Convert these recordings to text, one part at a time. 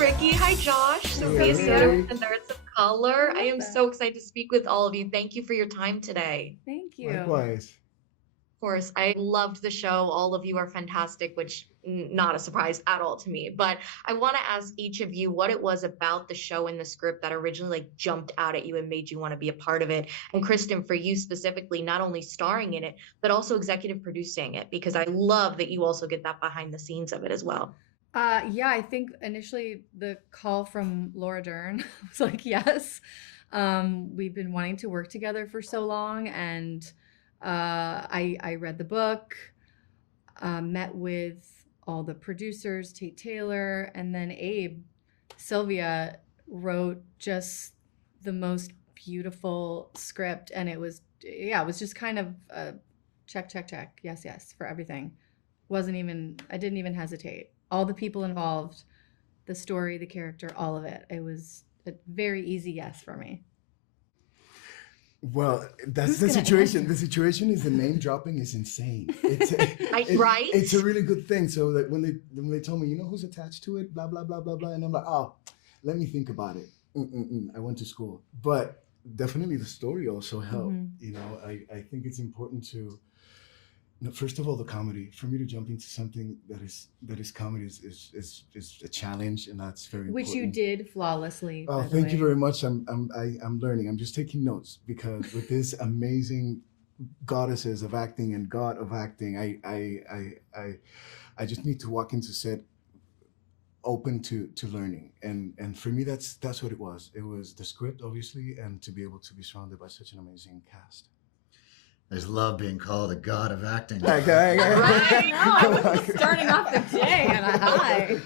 Ricky. Hi, Josh. Sophia Hey. Soto with the Nerds of Color. I am that. so excited to speak with all of you. Thank you for your time today. Thank you. Likewise. Of course, I loved the show. All of you are fantastic, which not a surprise at all to me. But I want to ask each of you what it was about the show and the script that originally jumped out at you and made you want to be a part of it. And Kristen, for you specifically, not only starring in it, but also executive producing it, because I love that you also get that behind the scenes of it as well. Yeah, I think initially the call from Laura Dern was like, yes. We've been wanting to work together for so long, and I read the book, met with all the producers, Tate Taylor, and then Sylvia wrote just the most beautiful script, and it was just kind of check, yes, for everything. I didn't even hesitate. All the people involved, the story, the character, all of it. It was a very easy yes for me. Well, that's Who's the gonna situation. answer? The situation is the name dropping is insane. It's Right? It's a really good thing. So that when they told me, you know who's attached to it, blah blah blah blah blah, and I'm like, oh, let me think about it. I went to school, but definitely the story also helped. You know, I think it's important to. First of all, the comedy. For me to jump into something that is comedy is a challenge, and that's very important. Which you did flawlessly. Oh, by the thank way. you very much. I'm learning. I'm just taking notes because with this amazing goddesses of acting and god of acting, I just need to walk into set open to learning, and for me that's what it was. It was the script, obviously, and to be able to be surrounded by such an amazing cast. I just love being called a god of acting. Right? No, I was starting off the day on a high.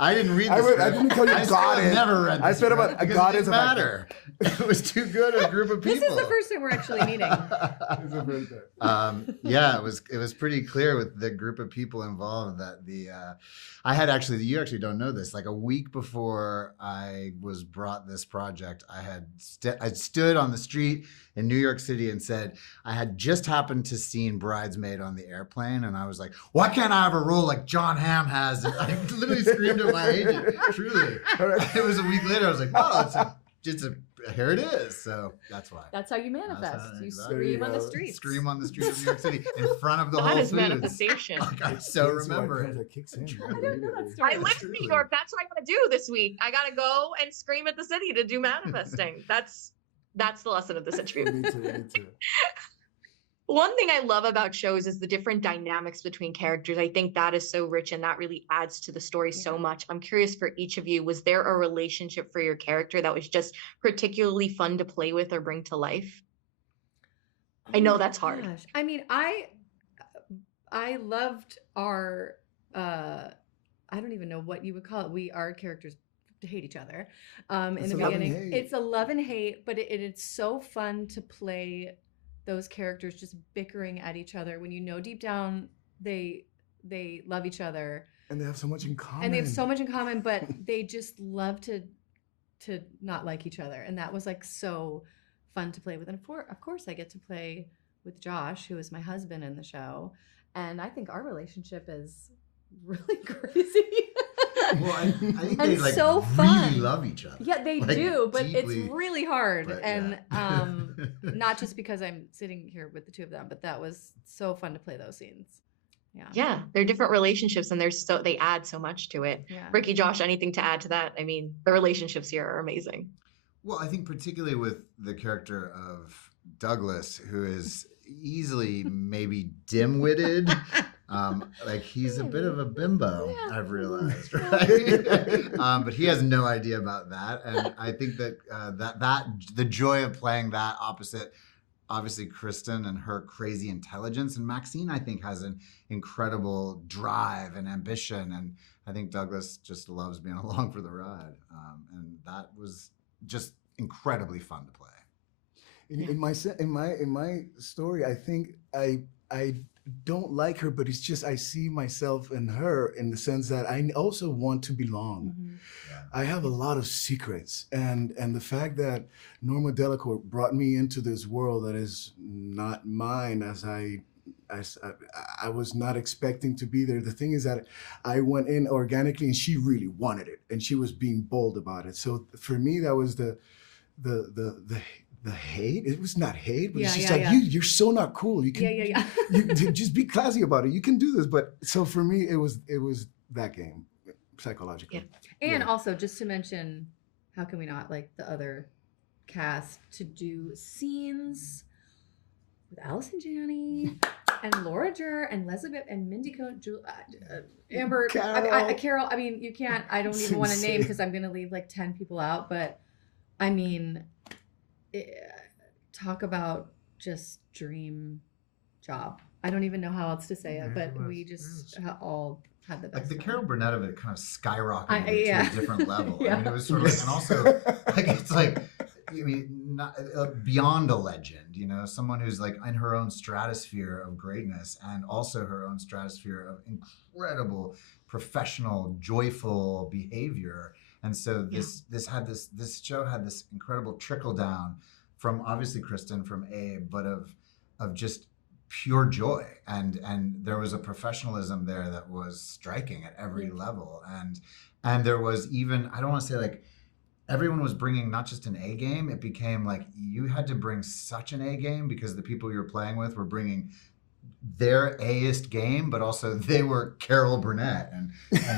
I didn't read I the script. didn't tell you I still god have is. never read the I said about script a because god it is didn't a matter. It was too good a group of people. This is the first time we're actually meeting. It's the first time. Yeah, it was pretty clear with the group of people involved that I had actually, you actually don't know this, like a week before I was brought this project, I stood on the street in New York City and said, I had just happened to seen Bridesmaid on the airplane, and I was like, why can't I have a role like John Hamm has? And I literally screamed at my agent, truly. It was a week later, I was like, oh, here it is. So that's why. That's how you manifest. You exactly. scream on the There you go. streets. Scream on the streets of New York City in front of the That Whole is Foods. manifestation. Like, I so That's why remember comes it. that kicks in. I don't know that story. I live in New York. That's what I gotta do this week. I gotta go and scream at the city to do manifesting. That's the lesson of this interview. Me too. One thing I love about shows is the different dynamics between characters. I think that is so rich and that really adds to the story so much. I'm curious for each of you, was there a relationship for your character that was just particularly fun to play with or bring to life? I know that's hard. Gosh. I mean, I loved our I don't even know what you would call it. Our characters hate each other. In It's the a love and beginning, hate. it's a love and hate, but it's so fun to play those characters just bickering at each other when you know deep down they love each other And they have so much in common. and they have so much in common, but they just love to not like each other, and that was like so fun to play with. And of course I get to play with Josh, who is my husband in the show, and I think our relationship is really crazy. Well, I think And they like so fun. really love each other. Yeah, they Like, do, but deeply, it's really hard. but And yeah. not just because I'm sitting here with the two of them, but that was so fun to play those scenes. Yeah. Yeah, they're different relationships and they add so much to it. Yeah. Ricky, Josh, anything to add to that? I mean, the relationships here are amazing. Well, I think particularly with the character of Douglas, who is easily maybe dim-witted. Like he's a bit of a bimbo, Yeah. I've realized, right? But he has no idea about that, and I think that that the joy of playing that opposite, obviously Kristen and her crazy intelligence, and Maxine I think has an incredible drive and ambition, and I think Douglas just loves being along for the ride, and that was just incredibly fun to play. In my story, I think I don't like her, but it's just I see myself in her in the sense that I also want to belong. Mhm. I have a lot of secrets, and the fact that Norma Delacour brought me into this world that is not mine, as I I was not expecting to be there. The thing is that I went in organically, and she really wanted it, and she was being bold about it. So for me, that was the hate. It was not hate, but it's just you're so not cool. You can you just be classy about it. You can do this. But so for me, it was that game psychologically. Yeah. And also, just to mention, how can we not like the other cast to do scenes with Allison Janney and Laura Dern and Elizabeth and Mindy Cohn, Amber, Carol. Carol. I mean, you can't. I don't even want to name because I'm going to leave like 10 people out. But I mean, talk about just dream job. I don't even know how else to say it, but we just all had the best. Like the time. Carol Burnett of it kind of skyrocketed to a different level. Yeah. I mean, it was sort of like, and also like it's like, I mean, not beyond a legend, you know, someone who's like in her own stratosphere of greatness, and also her own stratosphere of incredible professional, joyful behavior. And so this show had this incredible trickle down from obviously Kristen, from Abe, but of just pure joy, and there was a professionalism there that was striking at every level, and there was even, I don't want to say like everyone was bringing not just an A game, it became like you had to bring such an A game because the people you're playing with were bringing their A-ist game, but also they were Carol Burnett and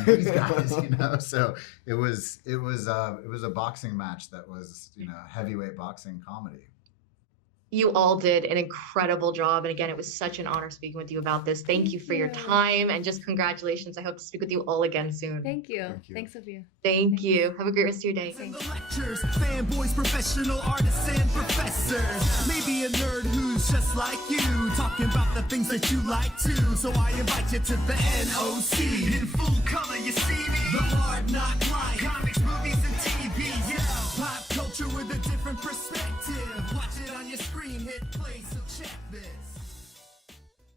these guys, you know. So it was a boxing match that was, you know, heavyweight boxing comedy. You all did an incredible job. And again, it was such an honor speaking with you about this. Thank you for your time, and just congratulations. I hope to speak with you all again soon. Thank you. Thanks, Sophia. Thank you. Have a great rest of your day. The lectures, fanboys, professional artists, and professors. Maybe a nerd who's just like you, talking about the things that you like too. So I invite you to the NOC. In full color, you see me. The hard knock life, comics, movies, and TV. Yeah, pop culture with a different perspective. Watch it on your screen, hit play, so check this.